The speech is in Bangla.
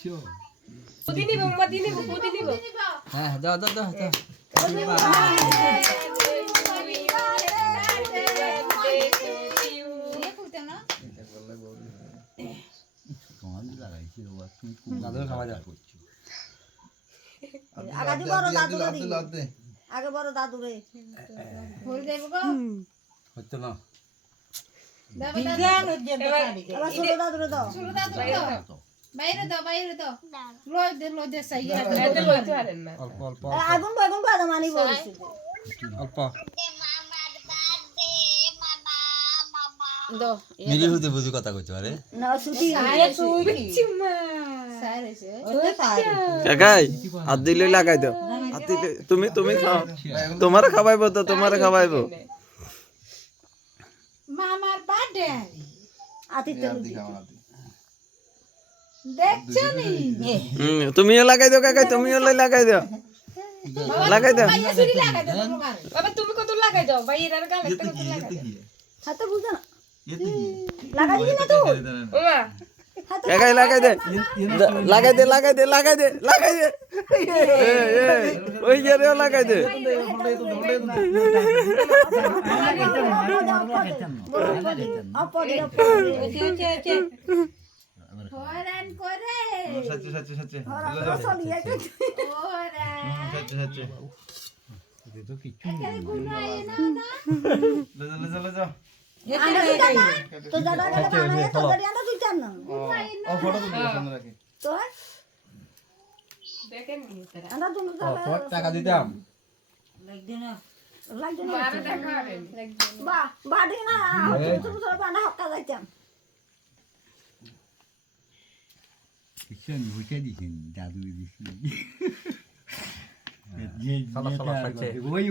পুদি নিব পুদি নিব হ্যাঁ দাও দাও দাও দাও দাদুর খাওয়া যা আগে বড় দাদু রে হচ্ছে না ছোট দাদু রে দাও অল্প অল্প আগুন বাগুন বাদা মানি বলছি অল্প দো মিলি হতে বুঝি কথা কইতে পারে না সুতি কাকাই হাত দিলে লাগাই দাও হাত দিলে তুমি খাও তোমারে খাওয়াইবো তো তোমারে খাওয়াইবো মামার বার্থডে আতি তো দেখছো নি তুমিও লাগাই দাও কাকাই তুমিও লাগাই দাও লাগাই দাও বাবা তুমি কত লাগাই দাও ভাই এর গালে কত লাগাই হাতে বুঝা না লাগাই দিবি না তো ওমা কাকাই লাগাই দে লাগাই দে লাগাই দে লাগাই দে লাগাই দে ওই গেরেও লাগাই দে অপরে হরান করে সচ্চে হরান চলিয়ে সচ্চে তো কিছু গুনাই না ले जा তো দাদা গেলে বানায় তো দাঁড়িয়ে তুই জান না और फोटो तो दिया सामने रखे তো দেখেন নি তারা আমরা তুমি দাদা তোর টাকা দিতাম লাগবে না মার দেখা হবে বা বাড়ি না তুমি তো বানা হক্কা যাইতাম কিছু বুঝে দিছেন দাদু দিছি সালা সালা খাচ্ছে ওই